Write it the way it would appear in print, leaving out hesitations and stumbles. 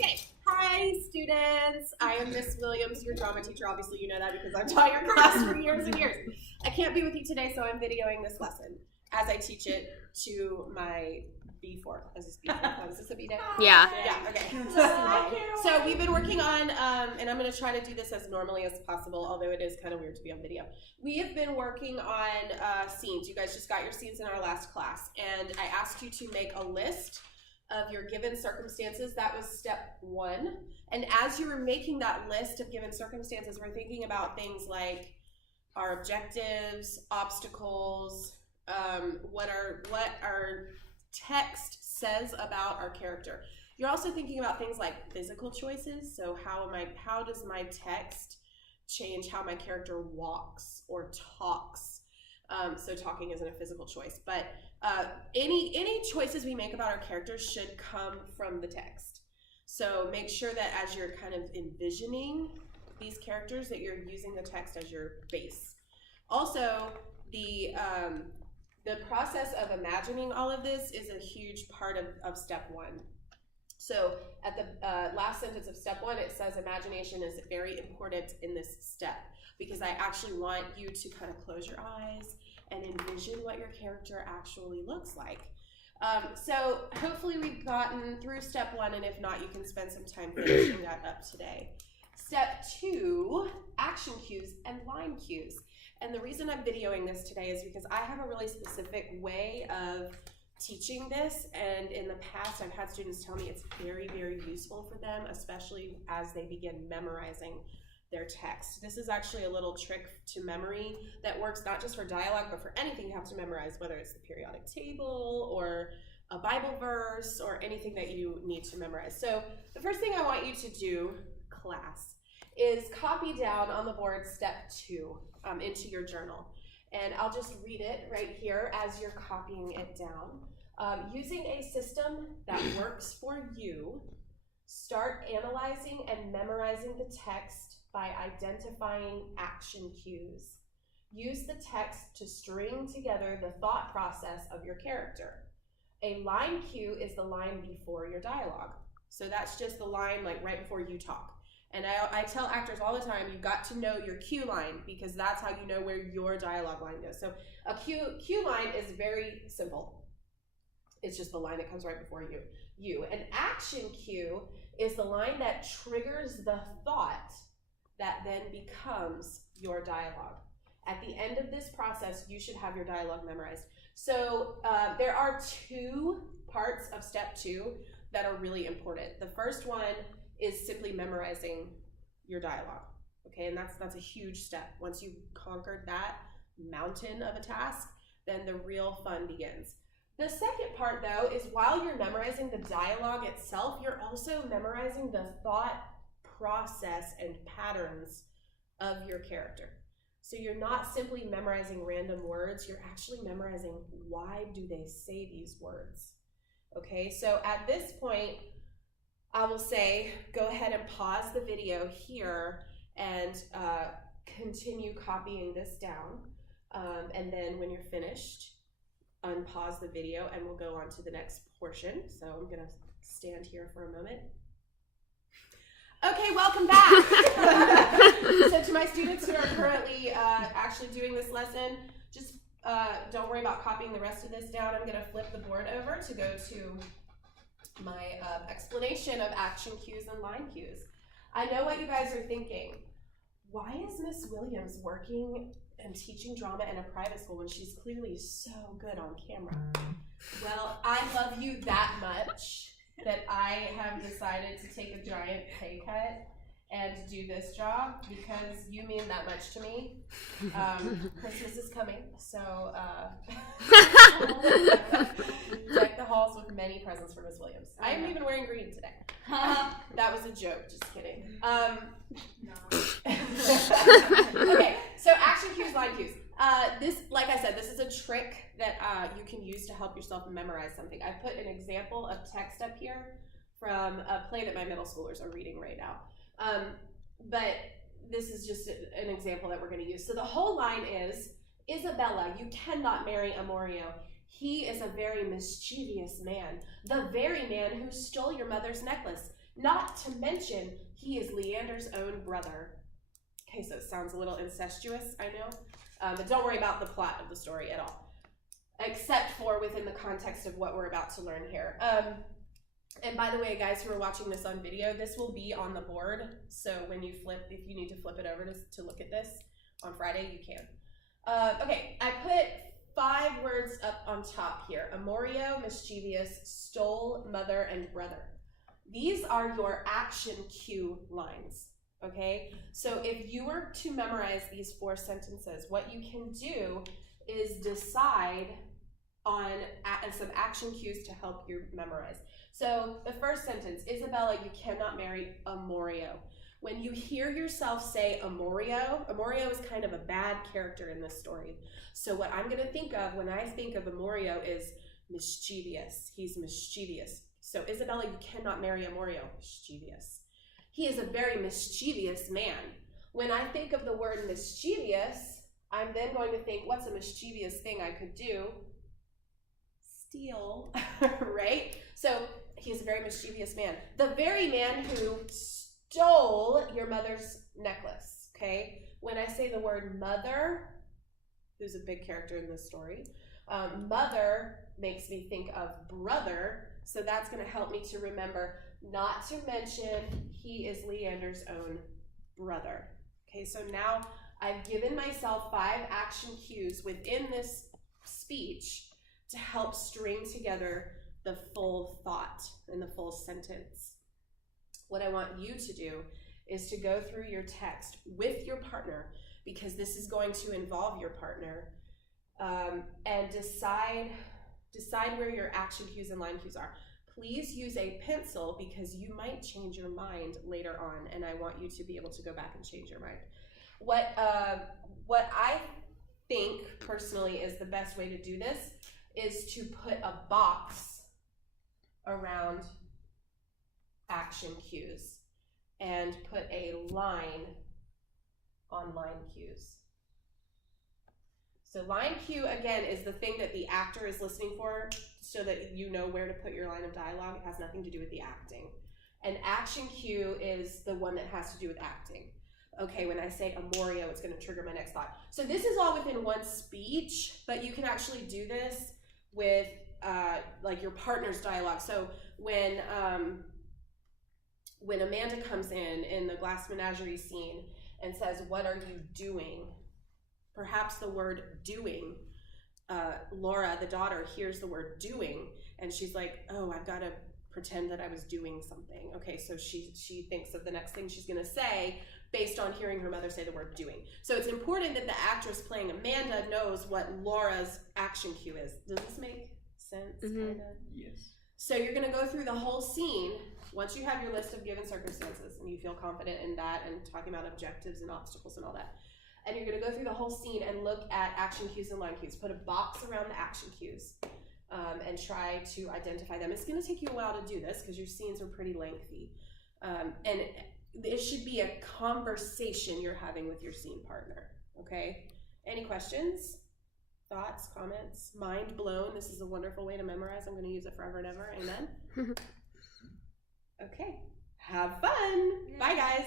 Okay, hi students. I am Miss Williams, your drama teacher. Obviously you know that because I've taught your class for years and years. I can't be with you today, so I'm videoing this lesson as I teach it to my B4. Is this B4? Is this a B day? Yeah. Yeah, okay. So we've been working on, and I'm going to try to do this as normally as possible, although it is kind of weird to be on video. We have been working on scenes. You guys just got your scenes in our last class, and I asked you to make a list of your given circumstances. That was step 1. And as you were making that list of given circumstances, we're thinking about things like our objectives, obstacles, what our text says about our character. You're also thinking about things like physical choices. So how does my text change how my character walks or talks? So talking isn't a physical choice, but any choices we make about our characters should come from the text. So make sure that as you're kind of envisioning these characters that you're using the text as your base. Also, the process of imagining all of this is a huge part of step 1. So at the last sentence of step 1, it says imagination is very important in this step, because I actually want you to kind of close your eyes and envision what your character actually looks like. So hopefully we've gotten through step 1, and if not, you can spend some time finishing that up today. Step 2, action cues and line cues. And the reason I'm videoing this today is because I have a really specific way of teaching this, and in the past I've had students tell me it's very, very useful for them, especially as they begin memorizing their text. This is actually a little trick to memory that works not just for dialogue, but for anything you have to memorize, whether it's the periodic table or a Bible verse or anything that you need to memorize. So the first thing I want you to do, class, is copy down on the board step 2 into your journal. And I'll just read it right here as you're copying it down. Using a system that works for you, start analyzing and memorizing the text by identifying action cues. Use the text to string together the thought process of your character. A line cue is the line before your dialogue. So that's just the line like right before you talk. And I tell actors all the time, you've got to know your cue line, because that's how you know where your dialogue line goes. So a cue line is very simple. It's just the line that comes right before you. An action cue is the line that triggers the thought that then becomes your dialogue. At the end of this process, you should have your dialogue memorized. So there are 2 parts of step 2 that are really important. The first one is simply memorizing your dialogue, okay? And that's a huge step. Once you've conquered that mountain of a task, then the real fun begins. The second part, though, is while you're memorizing the dialogue itself, you're also memorizing the thought process and patterns of your character. So you're not simply memorizing random words, you're actually memorizing why do they say these words. Okay, so at this point, I will say, go ahead and pause the video here and continue copying this down. And then when you're finished, unpause the video and we'll go on to the next portion. So I'm gonna stand here for a moment. Okay, welcome back. So to my students who are currently actually doing this lesson, just don't worry about copying the rest of this down. I'm gonna flip the board over to go to my explanation of action cues and line cues. I know what you guys are thinking. Why is Miss Williams working and teaching drama in a private school when she's clearly so good on camera? Well, I love you that much that I have decided to take a giant pay cut and do this job because you mean that much to me. Christmas is coming, so deck the halls with many presents for Miss Williams. I am even wearing green today. That was a joke, just kidding. Okay, so action cues, line cues. This, like I said, this is a trick that you can use to help yourself memorize something. I put an example of text up here from a play that my middle schoolers are reading right now. But this is just an example that we're going to use. So the whole line is, Isabella, you cannot marry Amorio. He is a very mischievous man, the very man who stole your mother's necklace. Not to mention, he is Leander's own brother. Okay, so it sounds a little incestuous, I know. But don't worry about the plot of the story at all, except for within the context of what we're about to learn here. And by the way, guys who are watching this on video, this will be on the board. So when you flip, if you need to flip it over to look at this on Friday, you can. Okay, I put 5 words up on top here. Amorio, mischievous, stole, mother, and brother. These are your action cue lines, okay? So if you were to memorize these 4 sentences, what you can do is decide on some action cues to help you memorize. So the first sentence, Isabella, you cannot marry Amorio. When you hear yourself say Amorio is kind of a bad character in this story. So what I'm gonna think of when I think of Amorio is mischievous. He's mischievous. So Isabella, you cannot marry Amorio, mischievous. He is a very mischievous man. When I think of the word mischievous, I'm then going to think, what's a mischievous thing I could do? Steal, right? So he's a very mischievous man. The very man who stole your mother's necklace, okay? When I say the word mother, who's a big character in this story, mother makes me think of brother, so that's going to help me to remember, not to mention he is Leander's own brother. Okay, so now I've given myself 5 action cues within this speech to help string together the full thought and the full sentence. What I want you to do is to go through your text with your partner, because this is going to involve your partner, and decide where your action cues and line cues are. Please use a pencil because you might change your mind later on, and I want you to be able to go back and change your mind. What I think personally is the best way to do this is to put a box around action cues and put a line on line cues. So line cue, again, is the thing that the actor is listening for so that you know where to put your line of dialogue. It has nothing to do with the acting. An action cue is the one that has to do with acting. Okay, when I say Amorio, it's going to trigger my next thought. So this is all within one speech, but you can actually do this with like your partner's dialogue. So when Amanda comes in the glass menagerie scene and says, "What are you doing?" Perhaps the word doing, Laura, the daughter, hears the word doing, and she's like, "Oh, I've got to pretend that I was doing something." Okay, so she thinks of the next thing she's going to say based on hearing her mother say the word doing. So it's important that the actress playing Amanda knows what Laura's action cue is. Does this make sense? Mm-hmm. Yes. So you're going to go through the whole scene once you have your list of given circumstances and you feel confident in that and talking about objectives and obstacles and all that. And you're going to go through the whole scene and look at action cues and line cues. Put a box around the action cues and try to identify them. It's going to take you a while to do this because your scenes are pretty lengthy. And it should be a conversation you're having with your scene partner, okay? Any questions? Thoughts, comments? Mind blown? This is a wonderful way to memorize. I'm going to use it forever and ever. Amen? Okay. Have fun. Bye, guys.